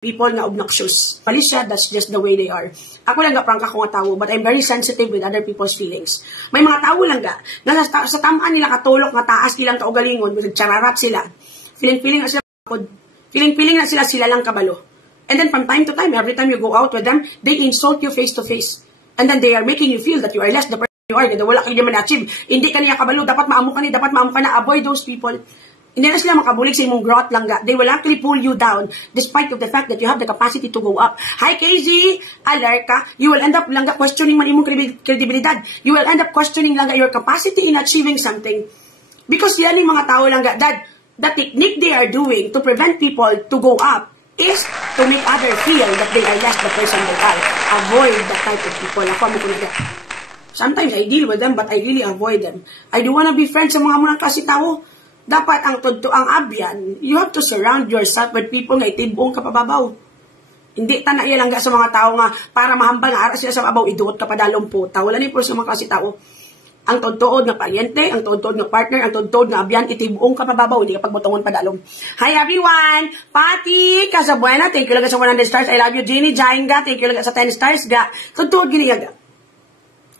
people nga obnoxious. Palisya, that's just the way they are. Ako lang prangka ko nga tao, but I'm very sensitive with other people's feelings. May mga tao lang nga, na sa tamaan nila katulok nga taas nilang kaugalingon, chararap sila. Feeling na sila lang kabalo. And then from time to time, every time you go out with them, they insult you face to face. And then they are making you feel that you are less the person you are, na wala kayo naman na-achieve. Hindi ka niya kabalo, dapat maamo ka na, avoid those people. Hindi na sila makabulig sa imong growth lang ga. They will actually pull you down despite of the fact that you have the capacity to go up. Hi KZ! Alert ka. You will end up lang ga questioning man imong kredibilidad. You will end up questioning lang ga your capacity in achieving something. Because yan yung mga tao lang ga. That the technique they are doing to prevent people to go up is to make others feel that they are less the person they are. Avoid that type of people. Ako mo ko na. Sometimes I deal with them but I really avoid them. I don't wanna be friends sa mga munang kasi tao. Dapat ang ang abyan, you have to surround yourself with people nga itibong kapababaw. Hindi ta na lang sa mga tao nga para mahambal nga ara sila sa abaw iduot ka padalong puta. Wala ni po sa mga kasi tao. Ang tuod nga paryente, ang tuod nga partner, ang tuod nga abyan itibong kapababaw, hindi ka pagbutongon padalong. Hi everyone! Pati Casabuena, thank you lang sa 100 stars. I love you Jenny Jainga, thank you lang sa 10 stars ga. Tuod gini ga.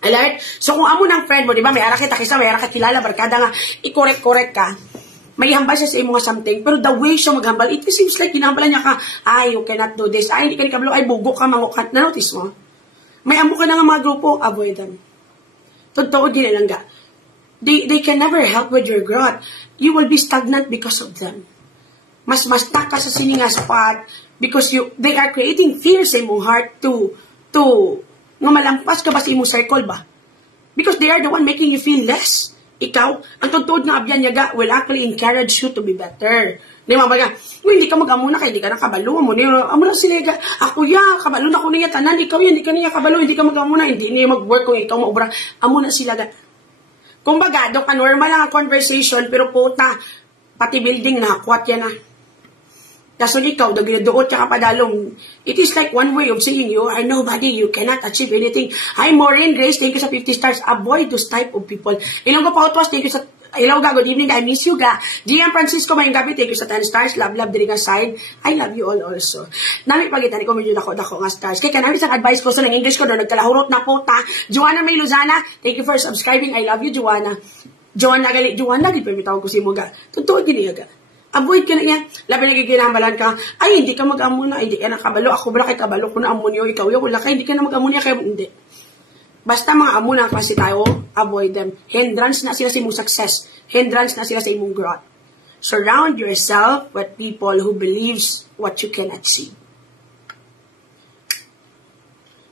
Alert? So kung amo ng friend mo, di ba, may ara kita kisa, may ara ka kilala, barkada nga, i-correct ka. May hambal siya sa imo nga something, pero the way siya maghambal, it seems like ginambalan niya ka, ay, you cannot do this, ay, hindi ka kabalo, ay, bugo ka, mangukat, na-notice mo? May amo ka na nga mga grupo, avoid them. Totoo din lang ga. They can never help with your growth. You will be stagnant because of them. Mas stuck ka sa sininga spot, because they are creating fear sa imong heart to nga malampas ka ba sa imong circle ba? Because they are the one making you feel less. Ikaw, ang tuntod nga abyan yaga will actually encourage you to be better. Di ba baga, hindi ka mag-amo na kay hindi ka nakabalo mo. Amo na sila yaga, ako ya, kabalo na ko niya tanan, ikaw yan, hindi ka niya kabalo, hindi ka mag-amo na, hindi niya mag-work kung ikaw maubra. Amo na sila yaga. Kumbaga, dok, normal lang ang conversation, pero puta, pati building na, kwat yan na. Kaso ikaw, doon ka padalong. It is like one way of saying you are nobody, you cannot achieve anything. Hi, Maureen, Grace, thank you sa 50 stars. Avoid those type of people. Ilong ko pa utwas, thank you sa... Hello, good evening, I miss you, ga. Gian Francisco, mayong gabi, thank you sa 10 stars. Love, diri nga side. I love you all also. Nami pagitan ko, medyo dako nga stars. Kaya kanami sa advice ko sa ng English ko, doon nagkalahurot na po ta. Joanna May Luzana, thank you for subscribing. I love you, Joanna. Joanna, di pa tawag ko si mo, ga. Totoo, gini, ga. Avoid ka na yan. Labi lagi ginambalan ka, ay, hindi ka mag-amo na, hindi ka nakabalo. Ako ba kay kabalo ko na amo niyo, ikaw yung wala ka, hindi ka na mag-amo niya, kaya hindi. Basta mga amo na kasi tayo, avoid them. Hindrance na sila sa imong success. Hindrance na sila sa imong growth. Surround yourself with people who believes what you can achieve.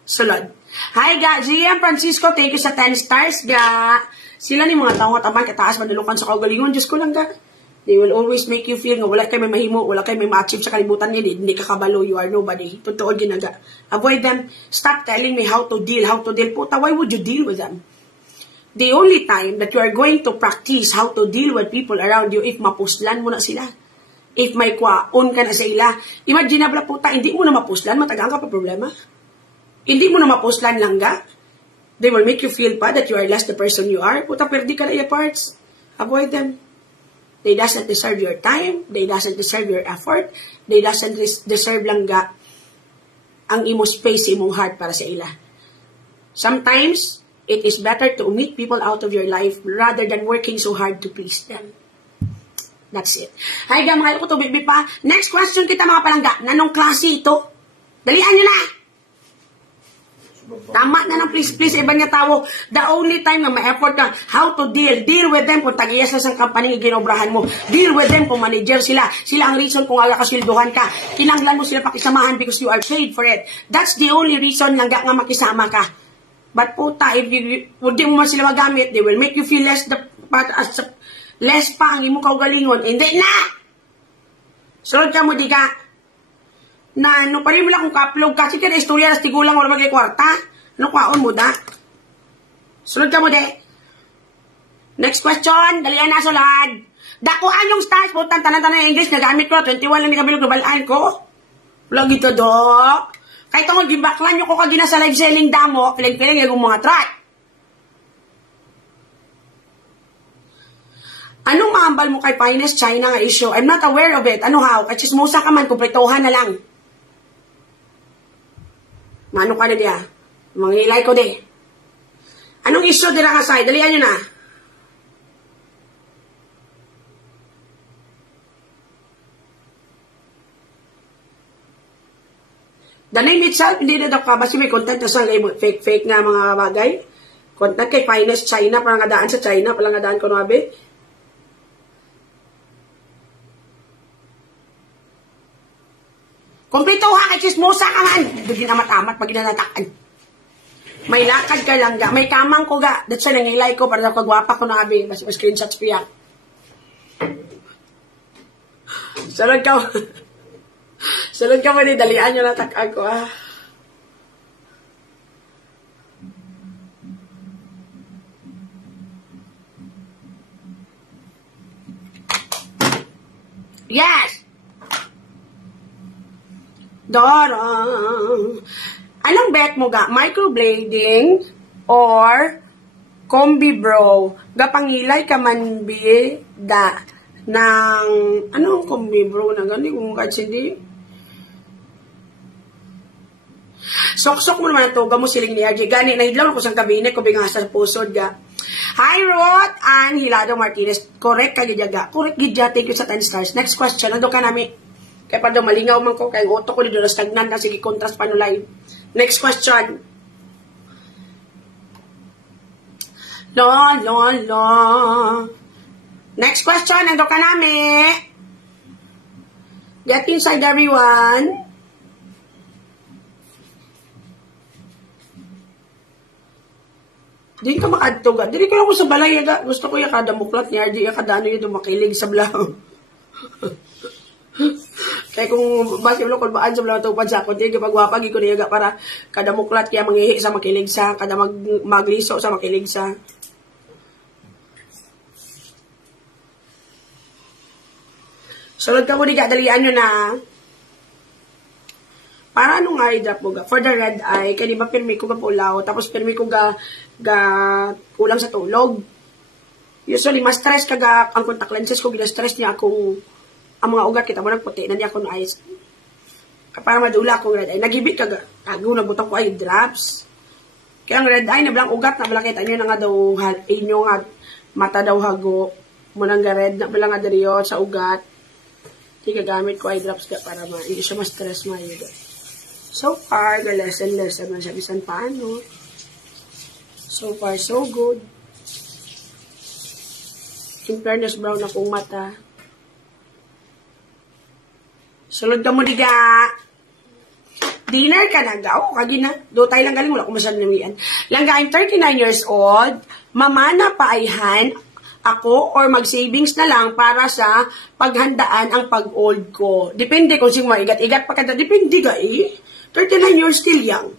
Sulod. Hi, ga. Gian Francisco, thank you sa 10 stars, ga. Sila ni mga tao nga tabang kataas, madulukan sa kaugalingon. Diyos ko lang, ga. They will always make you feel nga wala kayo may mahimo, wala kayo may ma-achieve sa kalibutan nila, hindi ka kabalo, you are nobody. Totoo ginaga. Avoid them. Stop telling me how to deal. Puta, why would you deal with them? The only time that you are going to practice how to deal with people around you if mapuslan mo na sila. If may kwaon ka na sa ila. Imagine na puta, hindi mo na mapuslan, matagang ka pa problema. Hindi mo na mapuslan lang ga. They will make you feel pa that you are less the person you are. Puta, perdi ka na yung parts. Avoid them. They doesn't deserve your time. They doesn't deserve your effort. They doesn't deserve lang ga ang imo space, imong heart para sa ila. Sometimes, it is better to omit people out of your life rather than working so hard to please them. That's it. Hi, ga, mga ko to, bibi pa. Next question kita, mga palangga. Nanong klase ito? Dalian nyo na! Tama na lang, please, iba niya tao. The only time na ma-effort ka, how to deal with them kung tag-iyas na sa company na ginobrahan mo. Deal with them kung manager sila. Sila ang reason kung aga kasilduhan ka. Kinanglan mo sila pakisamahan because you are paid for it. That's the only reason lang nga makisama ka. But puta, if hindi mo man sila magamit, they will make you feel less pa ang imo kaugalingon. Hindi na! Sunod ka mo, di ka. Na ano pa rin mo lang kung ka-upload kasi ka na istorya na tigulang wala magay kwarta. Ano kwaon mo da? Sunod ka mo de. Next question. Dalian na sulad. Dakuan yung stars. Putang tanan-tanan ng English. Nagamit ko. 21 lang ni kabilog nabalaan ko. Wala gito do. Kahit ako gibaklan nyo ko kagina sa live selling damo. Piling-piling yung mga track. Anong maambal mo kay Finest China nga issue? I'm not aware of it. Ano how? Kachismusa ka man. Kumpletohan na lang. Mano ka na diya? Mangilay ko di. Anong issue dira kasay? Dalian nyo na. The name itself, hindi na daw ka. Basta may content na sa fake nga mga bagay. Content kay Finest China, parang adaan sa China, parang adaan ko nabi. Kumpito ha, kay chismosa ka man. Hindi amat-amat pag ginanatakan. May lakad ka lang ga. May kamang ko ga. That's why nangilay ko para kagwapa ko nabi. Mas screenshots piyak. Salad ka. Salad ka mo ni dalian nyo natakag ko ah. Yes! Dorang. Anong bet mo ga? Microblading or combi bro? Gapangilay ka man bi da ng anong combi bro na gani kung kahit hindi. Sok-sok mo naman ito. Gamo siling ni RJ. Gani, nahidlaw ko sa kabinet ko binga sa pusod ga. Hi, Ruth and Hilado Martinez. Correct ka gidyaga. Correct gidya. Thank you sa 10 stars. Next question. Ando ka namin. Kaya pa daw malingaw man ko. Kaya auto ko dito na stagnan na. Sige, contrast pa no live. Next question. La. Next question. Ando ka namin. Get inside everyone. Di ka makadto ga. Dili ko lang ko sa balay ga. Gusto ko yung kada muklat niya. Di kada ano yung makilig sa blang. Kaya kung basi mo kung baan sa blang tupad sa ako. Di ka pagwapag ko niya ga para kada muklat kaya mangihi sa makilig sa. Kada magliso sa makilig sa. Sulod ka mo di ga. Dalian nyo na. Para anong eye drop mo ga? For the red eye, kaya di ba pirmi ko ga pulaw, tapos pirmi ko ga kulang sa tulog. Usually, mas stress ka ga, ang contact lenses ko, gina-stress niya akong, ang mga ugat kita mo nagputi, na di ako na eyes. Para madula akong red eye. Nagibit ka ga, kago, nagbutang ko eye drops. Kaya ang red eye, nabalang ugat, nabalang kita niyo na nga daw, inyo nga, mata daw hago, munang ga red, nabalang nga dariyo sa ugat. Di gamit ko eye drops ga, para hindi siya ma-stress ma-ugat. So far, the lesson man siya bisan paano. So far, so good. In fairness, brown akong mata. Sulod ka mo diga. Dinner ka na ga. O, kagi na. Do tayo lang galing. Wala ko masyadong namiyan. Langga, I'm 39 years old. Mamana pa ayhan ako or mag-savings na lang para sa paghandaan ang pag-old ko. Depende kung sino maigat-igat pa kada. Depende ga eh. 39 years still young.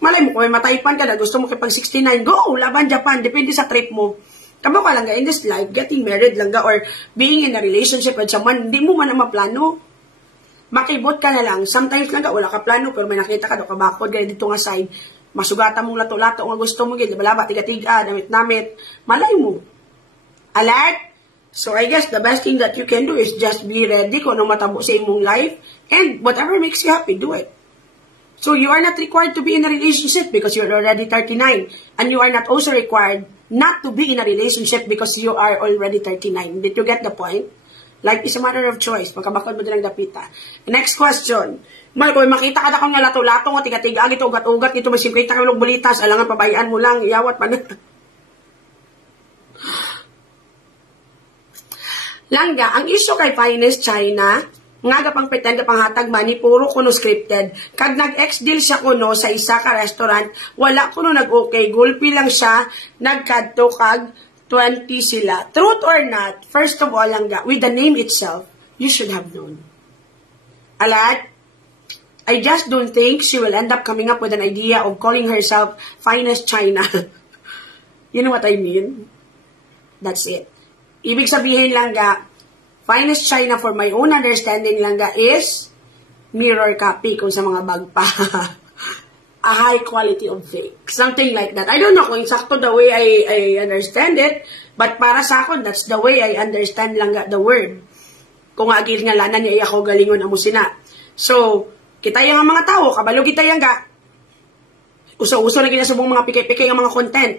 Malay mo, kung may mataypan ka na, gusto mo kipag 69, go, laban Japan, depende sa trip mo. Kamo ka lang ga, in this life, getting married lang ga, or being in a relationship with someone, hindi mo man na maplano. Makibot ka na lang, sometimes lang ga, wala ka plano, pero may nakita ka, do ka bakod, gaya dito nga side, masugatan mong lato-lato, nga gusto mo, gaya, balaba, tiga-tiga, damit-namit, malay mo. Alert? So, I guess the best thing that you can do is just be ready kung anong matabo sa imong life, and whatever makes you happy, do it. So, you are not required to be in a relationship because you're already 39. And you are not also required not to be in a relationship because you are already 39. Did you get the point? Life is a matter of choice. Pagkabakod mo nilang dapita. Next question. Mal, kung makita ka na kang lato-lato nga, tiga-tiga, ito, ugat-ugat, ito, may simplita ka ng bulitas, alangan, pabayaan mo lang, iyawat pa na. Langga, ang issue kay Finest China, nga gapang pretend gapang hatag money puro kuno scripted kag nag-ex deal siya kuno sa isa ka restaurant wala kuno nag-okay gulpi lang siya nagkadto kag 20 sila truth or not first of all lang with the name itself you should have known alat I just don't think she will end up coming up with an idea of calling herself Finest China. You know what I mean? That's it. Ibig sabihin lang Finest China for my own understanding lang is mirror copy kung sa mga bag pa. A high quality of fake. Something like that. I don't know kung sakto the way I understand it, but para sa akin, that's the way I understand lang the word. Kung agil nga lanan niya, ako galingon amo sina. So, kita yung mga tao, kabalo kita yung Uso-uso na ginasubong mga pike-pike ng mga content.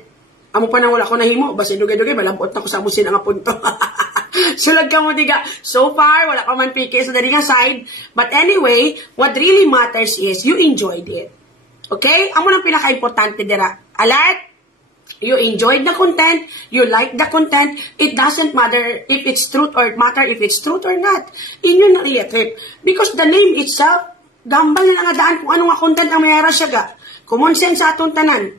Amo pa nang wala ko nahimo, basta dugay-dugay, malambot na ko sa amusin ang punto. Sulod ka mo, diga. So far, wala pa man pike sa daling side. But anyway, what really matters is you enjoyed it. Okay? Amo nang pinaka-importante dira. Alright? You enjoyed the content, you like the content, it doesn't matter if it's truth or matter if it's truth or not. Inyo na i-trip. Because the name itself, gambal na nga daan kung anong content ang mayara siya ga. Common sense sa atong tanan.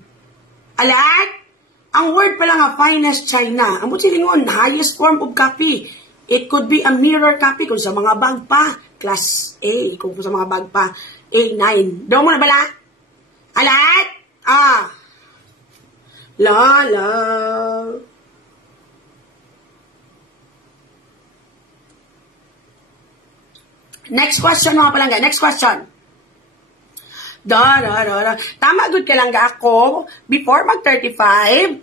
Alright? Ang word pala nga finest China. Ang silingon, highest form of copy. It could be a mirror copy kung sa mga bag pa. Class A. Kung sa mga bag pa. A9. Doon mo na bala? Alright? La. Next question mga palangga. Next question. Tama good ka lang ga ako, before mag-35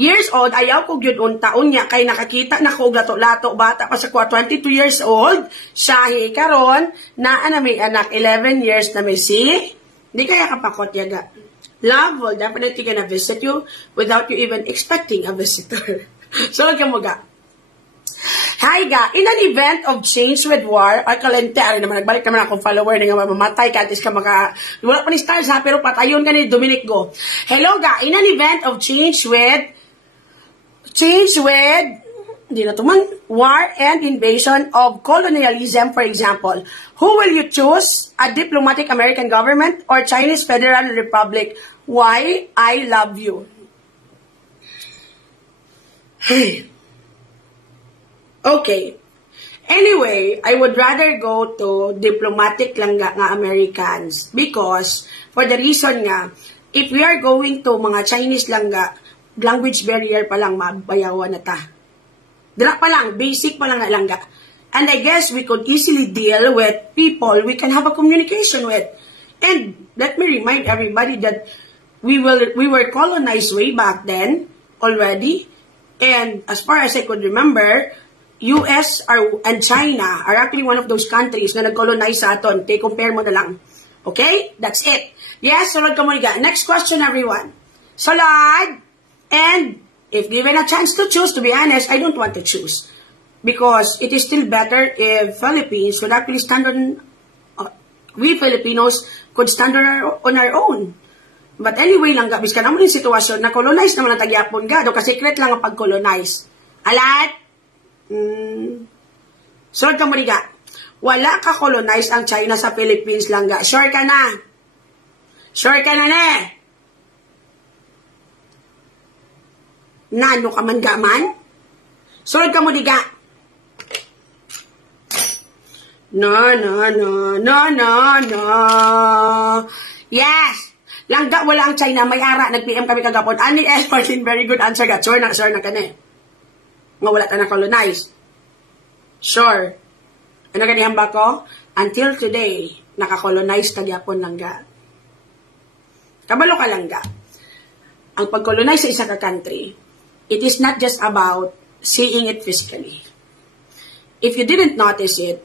years old, ayaw ko yun untaon niya, kay nakakita na ko lato-lato, bata pa sa 22 years old, siyahi karon na may anak, 11 years na may di kaya kapakot yaga. Love will definitely gonna visit you without you even expecting a visitor. So, ka mo ga. Hi ga, in an event of change with war, ay kalentari naman, nagbalik naman akong follower na nga mamatay ka, atis ka wala pa ni stars ha, pero patayon ka ni Dominic Go. Hello ga, in an event of change with, hindi na tuman, war and invasion of colonialism, for example, who will you choose? A diplomatic American government or Chinese Federal Republic? Why? I love you. Hey. Okay. Anyway, I would rather go to diplomatic lang nga Americans because for the reason nga, if we are going to mga Chinese lang nga, language barrier pa lang mabayawan na ta. Dira pa lang, basic pa lang nga lang nga. And I guess we could easily deal with people we can have a communication with. And let me remind everybody that we were colonized way back then already. And as far as I could remember, US and China are actually one of those countries na nag-colonize sa aton. Okay, compare mo na lang. Okay? That's it. Yes, sulod ka mo iga. Next question, everyone. Sulod! And if given a chance to choose, to be honest, I don't want to choose. Because it is still better if Philippines would actually stand on, we Filipinos could stand on our own. But anyway lang, gabis ka naman yung sitwasyon na colonize naman ang tagyapon ga. Do ka secret lang ang pag-colonize. Alat? Sure ka mo riga, wala ka colonize ang China sa Philippines lang ga. Sure ka na? Sure ka na ne? Nano ka man gaman? Sure ka mo diga? No. Yes! Langga wala ang China, may ara, nag-PM kami kagapon. Ani Martin, very good answer ga. Sure na ka ne? Nga wala ta na colonize. Sure. Ano ganyan ba ko? Until today, nakakolonize ta gyapon lang ga. Kabalo ka lang ga. Ang pag-colonize sa isa ka country, it is not just about seeing it physically. If you didn't notice it,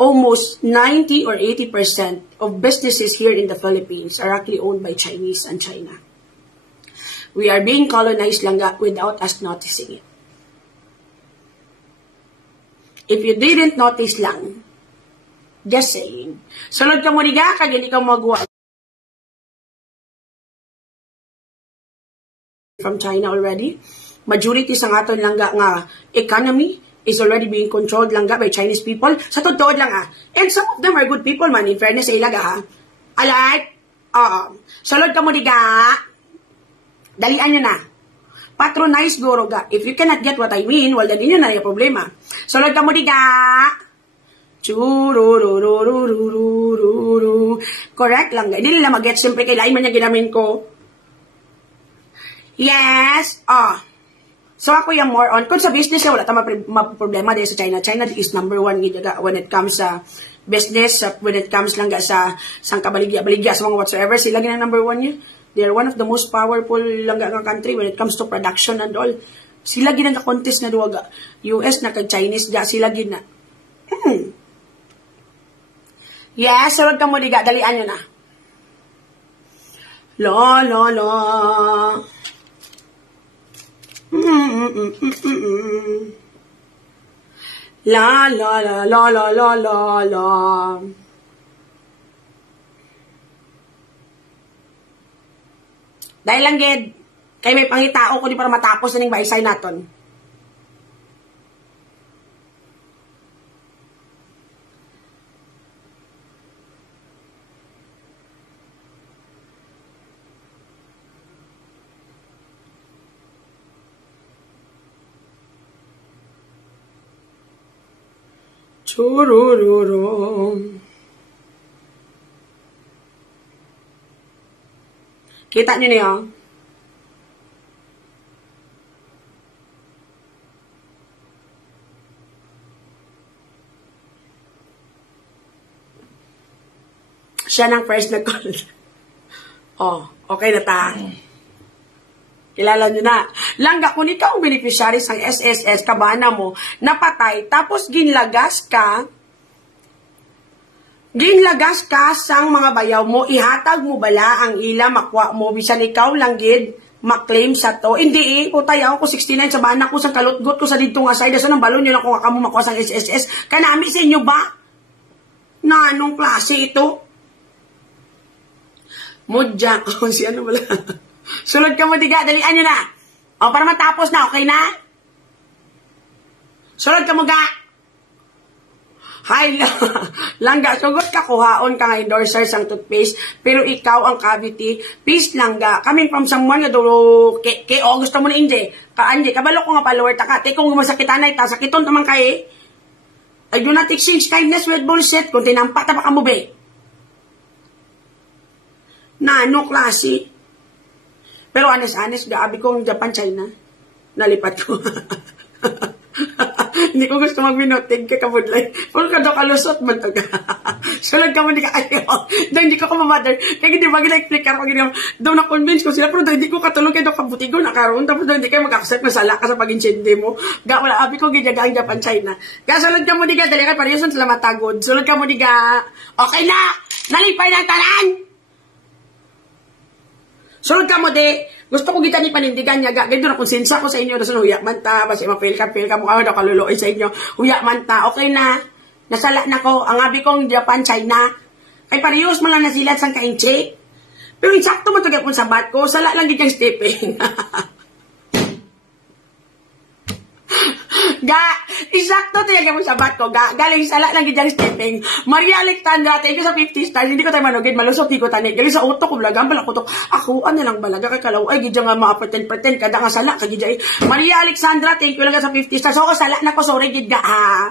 almost 90 or 80% of businesses here in the Philippines are actually owned by Chinese and China. We are being colonized lang ga without us noticing it. If you didn't notice lang, just saying. Sunod ka mo niga, kag hindi ka magawa from China already. Majority sa aton lang nga economy is already being controlled lang by Chinese people. Sa totoo lang And some of them are good people man, in fairness sa ilaga Alright? Sunod ka mo niga, dalian nyo na. Patronize guro ga. If you cannot get what I mean, well, then yun na yung problema. Sunod ka mo diga. Correct lang ga. Hindi nila mag-get. Siyempre, kailain man niya ginamin ko. Yes. So, ako yung more on. Kung sa business, wala tayong problema dahil sa China. China is number one when it comes sa business, when it comes lang ga sa sangkabaligya, sa mga whatsoever. Sila gina number one yun. They are one of the most powerful lang nga country when it comes to production and all. Sila gina ka-contest na duwaga. US na kag-Chinese da, sila gina. Yes, sarod ka mo diga, dalian nyo na. La la la. La la la la la la la la. Dahil lang gid kay may pangitao ko di para matapos na ning baysay naton. Churururu. Kita nyo niyo? Siya nang first na call. Oh, okay na ta. Kilala nyo na. Langga, kung ikaw ang beneficiary ng SSS, kabana mo, napatay, tapos ginlagas ka sang mga bayaw mo, ihatag mo bala ang ila, makwa mo, bisan ikaw lang gid, maklaim sa to. Hindi utay ako 69 sa bana ko, sa kalutgot ko sa dito nga side, sa nang balon nyo lang kung ako mo makuha sang SSS. Kanami sa inyo ba? Na anong klase ito? Mudya. Oh, si ano wala. Sulod ka mo diga, dalian nyo na. O, para matapos na, okay na? Sulod ka mo ga. Hay, langga, sugot ka, kuhaon ka nga endorser sang toothpaste, pero ikaw ang cavity, please langga, coming from someone nga do, gusto mo na hindi, kabalo ko nga follower ta ka, kung masakitan na ita, sakiton naman kay, I do not exchange kindness with bullshit, kung tinampak na baka mo be. Na ano klase? Pero honest, gaabi kong Japan, China, nalipat ko. Hindi ko gusto magbinotig ka kabudlay. Puro ka daw kalusot man to ka. Sulag ka mo, hindi ka ayaw. Dahil hindi ko kumamather. Kaya hindi ba gina-explick ako. Daw na-convince ko sila. Pero dahil hindi ko katulong kayo daw kabutigo na karoon. Tapos dahil hindi kayo mag-accept na sala ka sa pag-insindi mo. Wala, abi ko gijaga ang Japan, China. Kaya sulad ka mo, diga. Dali ka pariyosan sila matagod. Sulad ka mo, diga. Okay na! Nalipay ng tanan! Sulod ka mo, di. Gusto ko kita ni panindigan niya. Ganito na konsensya ko sa inyo. Dasan huyak man ta. Basi ma-fail ka mo. Daw kaluloy sa inyo. Huyak man ta. Okay na. Nasala na ko. Ang abi kong Japan, China. Kay parehos man lang nasilat sang kainche. Pero insakto mo ito kung sabat ko. Sala lang din yung stepping. Isakto to yung sabat ko. Galing sala lang yung stepping. Maria Alexandra, thank you sa 50 stars. Hindi ko tayo manugid. Malusok, di ko tanig. Galing sa utok ko, blagan, bala ko to. Ako, ano lang balaga, kay kalaw. Ay, gidya nga mga pretend. Kada nga sala, kagidya. Maria Alexandra, thank you lang sa 50 stars. So, sala na ko, sorry, gidya, ha.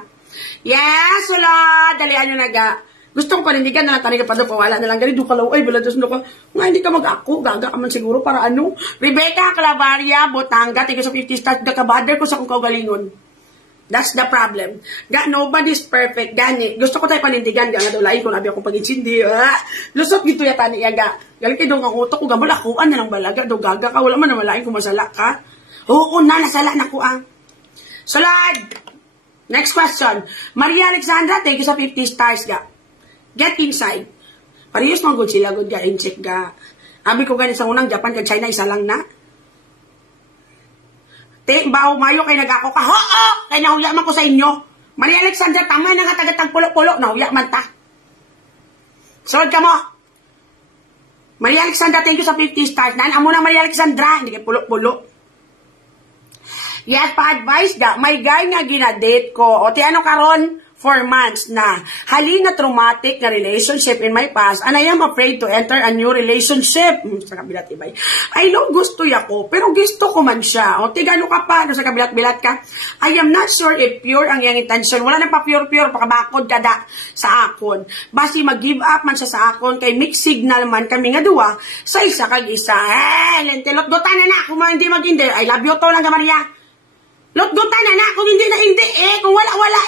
Yes, wala. Dalian nyo na, ga. Gusto ko panindigan na lang tanig pa doon. Wala na lang. Galing, doon kalaw. Ay, bala, doon ko. Nga, hindi ka mag-ako. Gaga ka man siguro para ano. Rebecca Clavaria, Botanga, thank you sa 50 stars. Gakabader ko sa kung kaugalingon. That's the problem. Nobody's perfect. Gani. Gusto ko tayo panindigan. Nga dulay ko nabi akong pag-insindi. Lusot gito yata niya ga. Galing kayo doon ang utok ko. Gamalakuan na lang balaga. Doon gaga ka. Wala man na malaking kung masala ka. Oo na. Nasala na ko ang. Salad. Next question. Maria Alexandra, thank you sa 50 stars ga. Get inside. Parehas mga good sila. Good ga. In-check ga. Abi ko ganit sa unang Japan kag China. Isa lang na. Bawo mayo kay nagako ka. Oo! Kay nahuya man ko sa inyo. Maria Alexandra, tama na nga tagatang pulo-pulo. Nahuya man ta. Sulod ka mo. Maria Alexandra, thank you sa 50 stars. Naan amo na Maria Alexandra. Hindi kay pulo-pulo. Yes, pa-advise ga. May guy nga ginadate ko. O ti ano karon? 4 months na. Halina traumatic na relationship in my past and I am afraid to enter a new relationship. Sa kabilat-ibay. I know gusto ako, pero gusto ko man siya. O tigano ka pa, sa kabilat-bilat ka. I am not sure if pure ang iyang intention. Wala na pa pure-pure, pakabakod kada sa akon. Basi mag-give up man siya sa akon, kay mixed signal man kami nga duwa, sa isa kag isa. Lentelot, dotan na kung hindi mag-hindi. I love you to lang, Maria. Lotgotan na kung hindi na hindi kung wala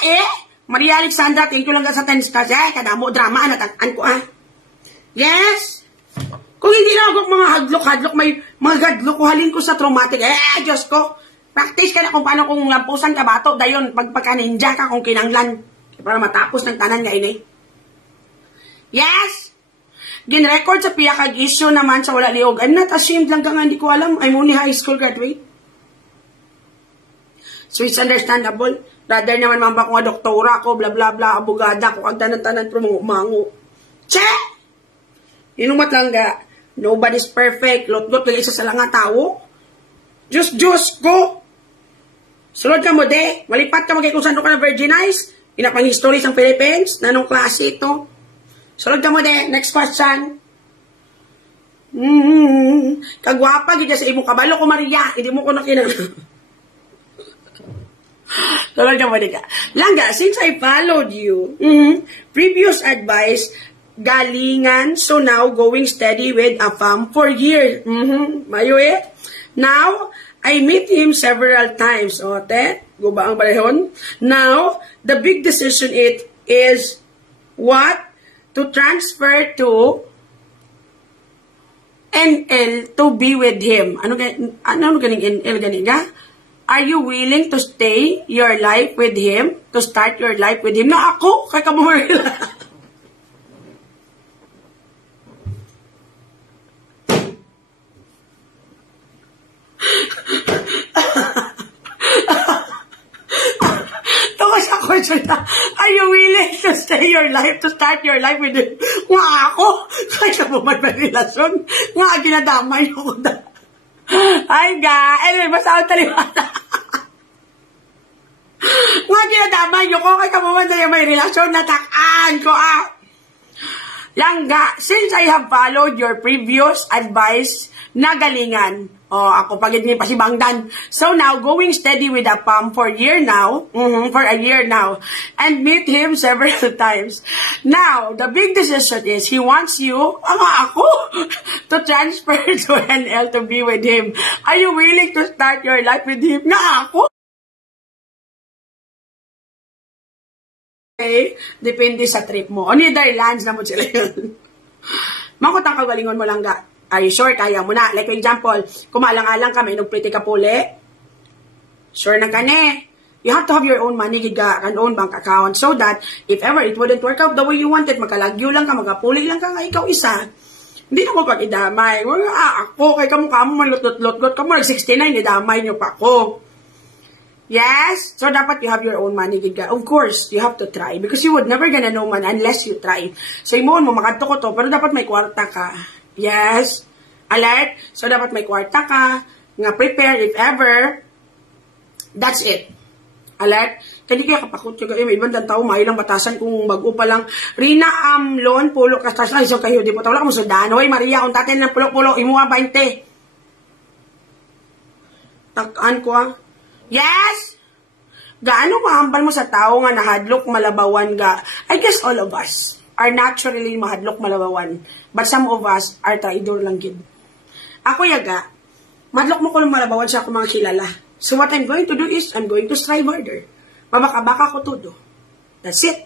Maria Alexandra, thank you lang sa 10 stars. Kadamo drama, natataan ko Yes! Kung hindi na ako mga hadlok, may mga gadlok, halin ko sa traumatic. Diyos ko. Practice ka na kung paano kung lampusan ka bato. Dayon, pagka-ninja ka kung kinanglan. Para matapos ng tanan nga ini. Yes! Gin-record sa piya kag issue naman sa wala liog. I'm not ashamed lang ka nga, hindi ko alam. I'm only high school graduate. So it's understandable. Rather naman mamba ko nga doktora ko, bla bla bla, abogada ko, kag tanan-tanan pro mga umango. Che! Inumat lang ga. Nobody's perfect. Lot-lot lang isa sa lang nga tao. Diyos ko! Sulod ka mo, de. Malipat ka magay kung saan ka na virginize. Inapang history sa Philippines. Nanong klase ito? Sulod ka mo, de. Next question. Kagwapa, gita sa imong kabalo ko, Maria. Hindi mo ko nakinang. Sulod ka mo, de ka. Langga, since I followed you, previous advice, galingan, so now going steady with a fam for years. Mayo eh. Now, I meet him several times. O, te, guba ang balehon. Now, the big decision is what? To transfer to NL to be with him. Ano ganing NL ganing ga? Are you willing to stay your life with him? To start your life with him? Na ako, kay kamumurila. Are you willing to stay your life, to start your life with him? Nga ako, kaya mo man may relasyon, nga ginadamay ko da. Ay ga, anyway, basta ako taliwata. Nga ginadamay ko, kaya mo man may relasyon, natakaan ko Langga, since I have followed your previous advice, nagalingan. Ako pagid ni pasibangdan. So now, going steady with a pump for a year now, and meet him several times. Now, the big decision is, he wants you, ako, to transfer to NL to be with him. Are you willing to start your life with him? Na ako? Okay, depende sa trip mo. Netherlands na mo sila yun. Makutang kagalingon mo lang ga. Are you sure? Kaya mo na. Like, for example, kumalang-alang ka, may pretty ka puli. Sure na ka ne. You have to have your own money, an own bank account, so that if ever it wouldn't work out the way you wanted, magkalagyo lang ka, magkapuli lang ka nga, ikaw isa. Hindi na mo pag-idamay. Ako, kay kamukha mo, malot-lot-lot ka mo, nag-69, idamay nyo pa ako. Yes? So, dapat you have your own money, giga. Of course, you have to try. Because you would never gonna know man unless you try. So, imoon mo, makadto ko to, pero dapat may kwarta ka. Yes? Alert? So, dapat may kwarta ka, nga prepare if ever. That's it. Alert? Kaya kaya kapakot yung may ibang tao, may ilang batasan kung bago pa lang. Rina, loan, pulo, kastas na, isang kayo, di po tawala ka mo sudan. Hoy, Maria, kung tatin ng pulo-pulo, imuha 20. Takaan ko Yes! Gaano mahambal mo sa tao nga nahadlok malabawan ga? I guess all of us are naturally mahadlok malabawan. But some of us are traidor lang gid. Ako yaga, madlok mo ko malabawan sa akong mga kilala. So what I'm going to do is, I'm going to strive harder. Mabaka-baka ko todo. That's it.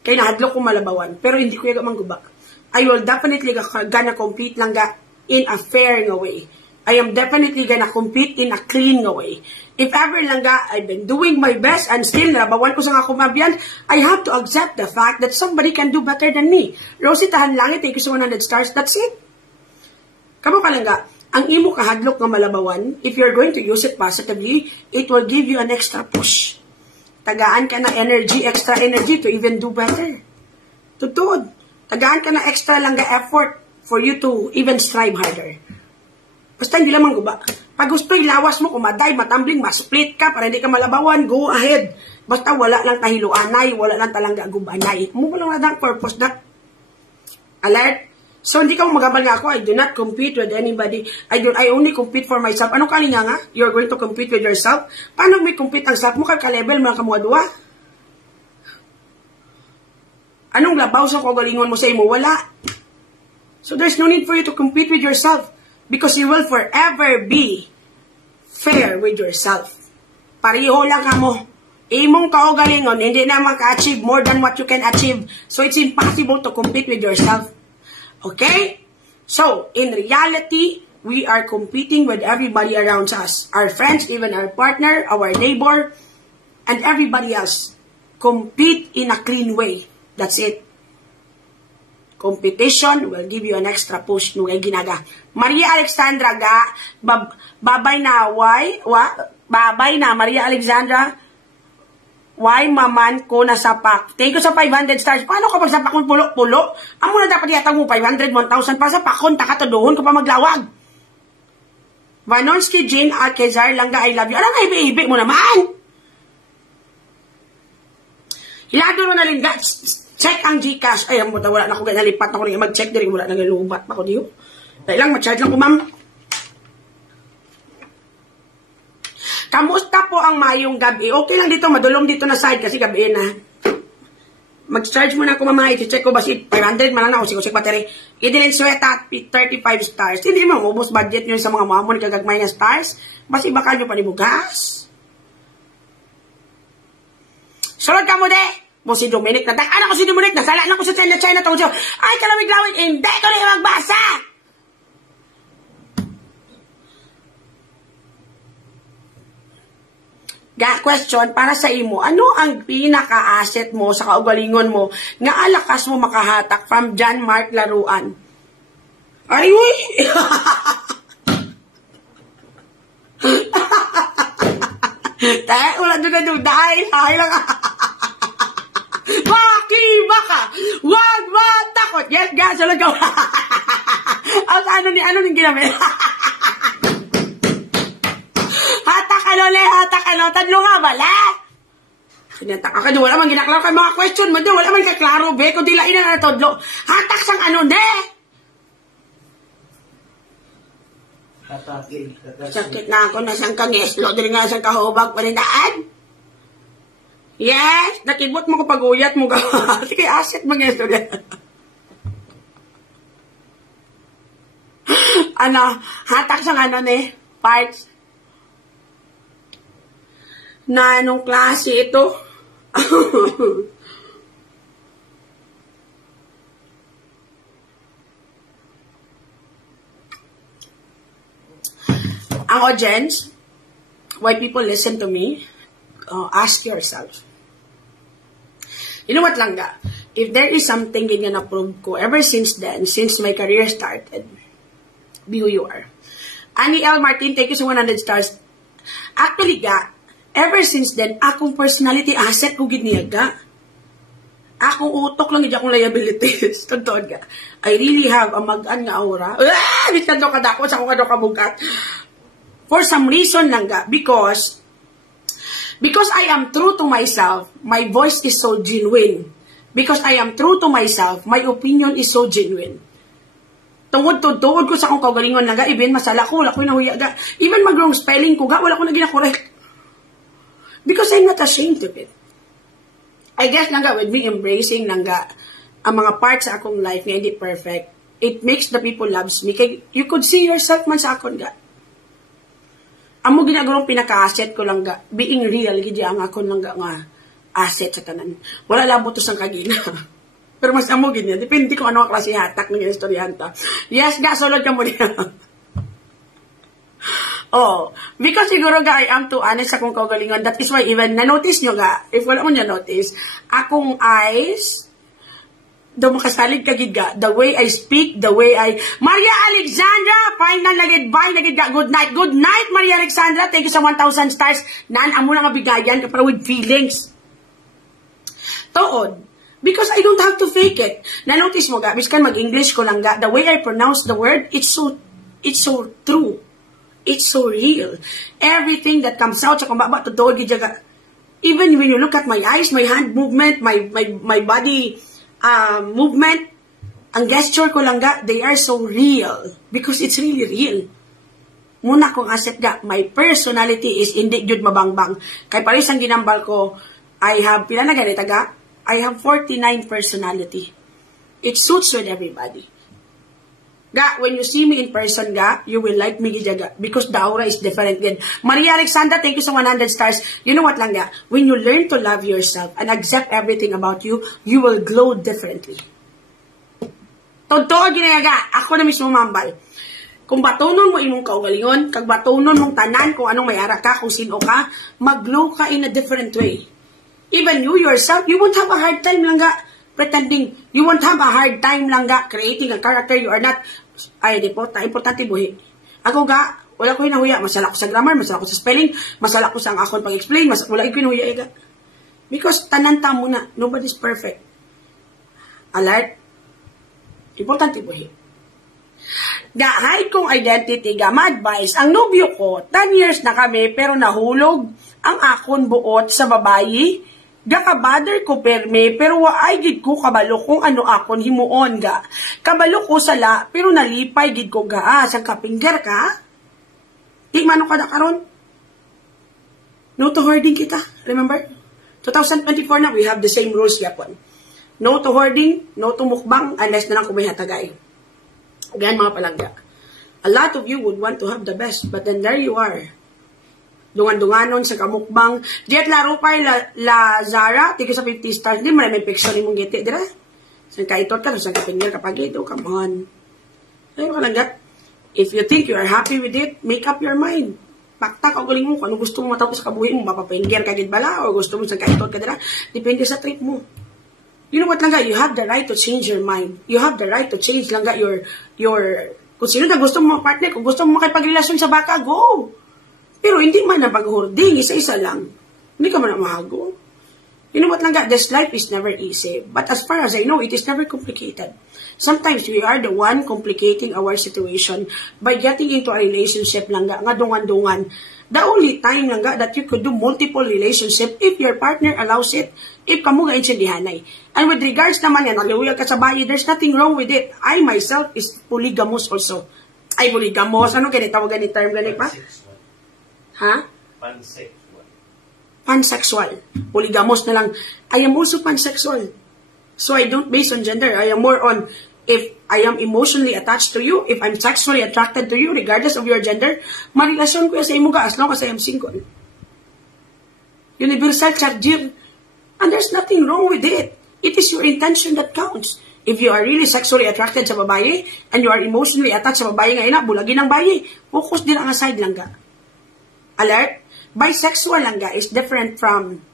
Kaya nahadlok ko malabawan. Pero hindi ko yaga mangguba. I will definitely gonna compete lang ga in a fair way. I am definitely gonna compete in a clean way. If ever lang ga, I've been doing my best and still nabawan ko sa nga kumabyan, I have to accept the fact that somebody can do better than me. Rosie, tahan langit, take you sa 100 stars, that's it. Kamo ka lang ga, ang imo kahadlok nga malabawan, if you're going to use it positively, it will give you an extra push. Tagaan ka na energy, extra energy to even do better. Tutod. Tagaan ka na extra lang ga effort for you to even strive harder. Basta hindi lamang guba. Pag gusto ilawas mo, kumaday, matambling, masplit ka, para hindi ka malabawan, go ahead. Basta wala lang tahiluanay, wala lang talangga gubanay. Mo lang na purpose na. Alert? So, hindi ka magabal nga ako, I do not compete with anybody. I only compete for myself. Anong kalinga nga? You're going to compete with yourself? Paano may compete ang self mo? Ka-level mo lang kamuha dua? Anong labaw sa kagalingon mo sa imo? Wala. So, there's no need for you to compete with yourself. Because you will forever be fair with yourself. Pareho lang ka mo. Imong kaugalingon, hindi na maka-achieve more than what you can achieve. So, it's impossible to compete with yourself. Okay? So, in reality, we are competing with everybody around us. Our friends, even our partner, our neighbor, and everybody else. Compete in a clean way. That's it. Competition will give you an extra push no kay ginaga. Maria Alexandra ga babay na babay na Maria Alexandra. Why maman ko nasapak? Thank you sa 500 stars. Paano kapag sapak mo pulo-pulo? Amo na dapat yata mo 500, 1,000 pa sa pakon, takatadohon ko pa maglawag. Vanonsky Jean Arkezar Langga, I love you. Alam nga, ibi-ibi mo naman. Hilado mo na rin, check ang Gcash. Ay, mo wala na ako ganalipat ako rin. Mag-check din, wala na galubat pa ko diyo. Dahil lang, mag-charge lang ko, ma'am. Kamusta po ang mayong gabi? Okay lang dito, madulong dito na side kasi gabi na. Mag-charge muna ako mamaya, i-check ko basi 500 man lang ako, sik battery. I-delete sweta 35 stars. Hindi mo ubos budget nyo sa mga mamon kagagmay na stars. Basi baka nyo pa ni bugas. Sunod ka mo de! Mo si Dominic, natak-anak ko si Dominic, nasala na ko sa China tungkol siya. Ay, kalawig-lawig, hindi ko na magbasa! Question, para sa imo, ano ang pinaka-asset mo sa kaugalingon mo nga alakas mo makahatak from John Mark Laruan? Ay, uy! Tayo, wala doon na doon. Dahil lang. Makiba ka! Wag matakot! Yes, guys, wala ka. Ano ning ginamit? Hatak ano, tadlo nga bala. Sinatak ka doon, wala man ginaklaro kay mga question mo doon, wala man kaklaro, be, kung dilain na natodlo. Hatak sang ano, de. Sakit na ako na sang kangeslo, dili nga sang kahubag, palindaan. Yes, nakibot mo ko pag-uyat mo ka. Sige, asset mo ngeslo. Ano, hatak sang ano, ne, parts. Na anong klase ito? Ang audience, why people listen to me, ask yourself. You know what, Langga? If there is something ganyan na prove ko, ever since then, since my career started, be who you are. Annie L. Martin, thank you so 100 stars. Actually, ever since then, akong personality asset ko giniyaga. Akong utok lang, hindi akong liabilities. Totoo ga. I really have a mag-an nga aura. Bisan daw kadako, sa akong daw kabugat. For some reason lang ga. Because I am true to myself, my voice is so genuine. Because I am true to myself, my opinion is so genuine. Tungod ko sa akong kaugalingon lang ga. Even masala ko, wala ko nahuya ga. Even mag-wrong spelling ko ga, wala ko na ginakorek. Because I'm not ashamed of it. I guess langga, with me embracing langga, ang mga parts sa akong life nga hindi perfect, it makes the people loves me. Kaya you could see yourself man sa akon ga. Amo ginagawang pinaka-asset ko langga, being real, gidi ang akon langga nga asset sa tanan. Wala lang butos ang kagina. Pero mas amo ganyan, depende kung ano ang klase hatak ng istoryanta. Yes, ga, solod ka mo niya. Oh, because siguro ga, I am too honest sa akong kaugalingon. That is why even na-notice nyo ga, if wala mo niya notice, akong eyes, daw makasalig kagid ga, the way I speak, the way I... Maria Alexandra, final nagid, bye, nagid ga, good night. Good night, Maria Alexandra. Thank you sa 1,000 stars. Naan, amo na nga bigayan, para with feelings. Tood. Because I don't have to fake it. Na-notice mo ga, biskan mag-English ko lang ga, the way I pronounce the word, it's so true. It's so real. Everything that comes out sa kumbaba, totoo, gijaga. Even when you look at my eyes, my hand movement, my body movement, ang gesture ko lang ga, they are so real. Because it's really real. Muna kong asset ga, my personality is hindi jud mabangbang. Kay paris ang ginambal ko, I have, pila na ganita ga? I have 49 personality. It suits with everybody. Ga, when you see me in person, ga, you will like me, ga, because the aura is different again. Maria Alexandra, thank you so 100 stars. You know what lang, ga? When you learn to love yourself and accept everything about you, you will glow differently. Totoo, ginayaga. Ako na mismo mambal. Kung batunon mo imong kaugalingon, kag batunon mong tanan, kung anong may ara ka, kung sino ka, mag-glow ka in a different way. Even you yourself, you won't have a hard time lang, ga, pretending. You won't have a hard time lang ga creating a character you are not. Ay, di po, importante buhi. Ako ga, wala ko hinahuya. Masala ko sa grammar, masala ko sa spelling, masala ko sa ang akong pag-explain, wala ko hinahuya ga. Because tanan ta muna, nobody's perfect. Alert? Importante buhi. Ga-hide kong identity, ma-advise, ang nobyo ko, 10 years na kami, pero nahulog ang akon buot sa babayi, ga-kabader ko perme, pero waay gid ko kabalo kung ano akon himuon ga. Kabalo ko sala, pero nalipay gid ko ga. Sang kapingger ka? Di mano ka na karon? No to hoarding kita, remember? 2024 na, we have the same rules yapon. No to hoarding, no to mukbang, unless na lang kung may hatagay. Again, mga palangga. A lot of you would want to have the best, but then there you are. Dungan-dunganon sa kamukbang. Jet laro pa la Zara, tigo sa 50 stars. Di mo na may picture ni mong giti, dira? San ka itot ka, san ka pinger kapag ito, come on. Ay, mga palangga. If you think you are happy with it, make up your mind. Paktak o galing mo, kung ano gusto mo matapos sa kabuhin mo, mapapinger ka gid bala, o gusto mo san ka itot ka, dira? Depende sa trip mo. You know what lang ga, you have the right to change your mind. You have the right to change lang ga your kung sino na gusto mo partner, kung gusto mo makipagrelasyon sa baka, go. Pero hindi man na pag-hoarding, isa-isa lang. Hindi ka man na mahago. You know what lang ga, this life is never easy. But as far as I know, it is never complicated. Sometimes we are the one complicating our situation by getting into a relationship lang ga, nga dungan-dungan. The only time lang ga that you could do multiple relationship if your partner allows it, if kamu ga intindihanay. And with regards naman yan, naliwiyag ka sa bayi, there's nothing wrong with it. I myself is polygamous also. Ay, polygamous. Ano ganit? Tawagan ni term ganit pa? Ha? Pansexual. Pansexual. Polygamous na lang. I am also pansexual. So I don't base on gender. I am more on if I am emotionally attached to you, if I'm sexually attracted to you, regardless of your gender, marilasyon ko sa imo ga as long as I am single. Universal charger. And there's nothing wrong with it. It is your intention that counts. If you are really sexually attracted sa babae, and you are emotionally attached sa babae ngayon na, bulagin ang bayi, focus din ang aside lang ga. Alert? Bisexual lang ga is different from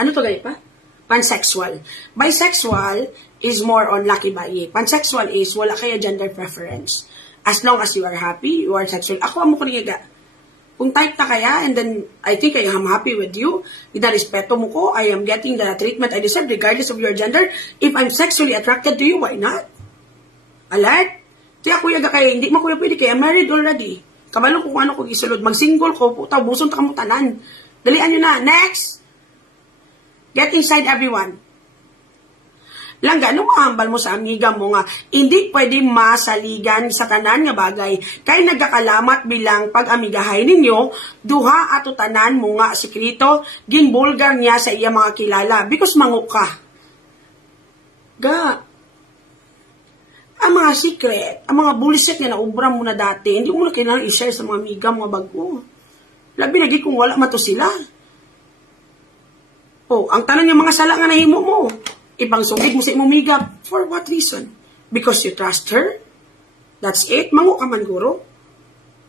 ano to gani pa? Pansexual. Bisexual is more on lucky bayi. Pansexual is wala kaya gender preference. As long as you are happy, you are sexual. Ako amo ko niya ga. Kung type na kaya, and then I think I am happy with you, respeto mo ko, I am getting the treatment I deserve regardless of your gender. If I'm sexually attracted to you, why not? Alert? Kaya kuya ga kaya, hindi mo kuya pwede kaya, married already. Kabalo kung ano kung isulod, mag-single ko, puta, buson ta kamutanan. Dalian nyo na. Next! Get inside everyone. Langga, anong mahambal mo sa amiga mo nga, hindi pwede masaligan sa tanan nga bagay, kay nagkakalamat bilang pag-amigahay ninyo, duha ato tanan mo nga sikrito, ginbulgar niya sa iya mga kilala, because mango ka. Ga, ang mga secret, ang mga bullshit nga naubram mo na dati, hindi mo na kailangan i-share sa mga amiga, mga bago. Labi lagi kung wala mato sila. Oh, ang tanong yung mga sala nga nahimo mo, ibang sugid mo sa imong miga. For what reason? Because you trust her? That's it? Mango ka man guro?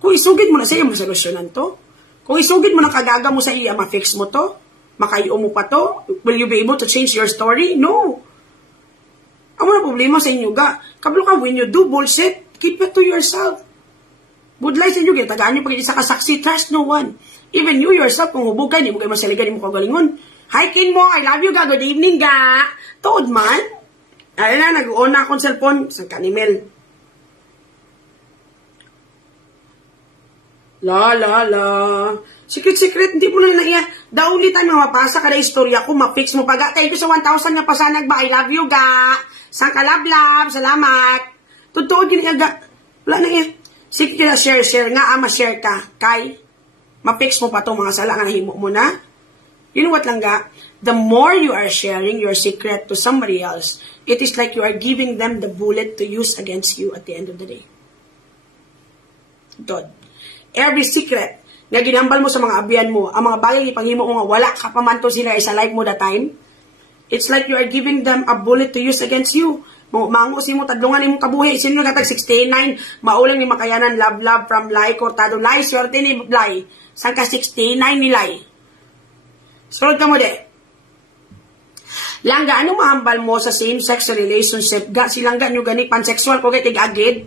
Kung isugid mo na sa iya, masolusyonan to. Kung isugid mo na kagaga mo sa iya, ma-fix mo to. Makayo mo pa to. Will you be able to change your story? No. Ang mga problema sa inyo ga. Kabalo ka, when you do bullshit, keep it to yourself. Budlay sa inyo, tagaan nyo pag isa ka saksi, trust no one. Even you yourself, kung hubog ka, hindi mo kayo masaligan, hindi mo kagalingon. Hi, Kin mo. I love you, ga. Good evening, ga. Tood man. Ayun na, nag-on na akong cellphone. Sang kanimel. Secret, hindi mo na naiya. The only time na mapasa ka na istorya ko, ma-fix mo pa, ga. Thank you sa 1,000 na pasanag ba. I love you, ga. Sang kalab-lab. Salamat. Tutuod yun, ga. Wala na iya. Sige ka share nga, ma-share ka. Kay, ma-fix mo pa to mga sala nga nahimo mo na. You know what lang ga? The more you are sharing your secret to somebody else, it is like you are giving them the bullet to use against you at the end of the day. God. Every secret na ginambal mo sa mga abyan mo, ang mga bagay ipanghimo mo nga wala ka pa man to sila sa life mo that time, it's like you are giving them a bullet to use against you. Mango si mo, tadlungan imong kabuhi. Sino gatag 69, maulang ni makayanan, love from Lai, Cortado, Lai, swerte ni Lai. Sang ka 69 ni Lai. Sunod ka mo de. Langga, ano mahambal mo sa same-sex relationship? Ga silang ganyo gani pansexual ko kay tig-agid.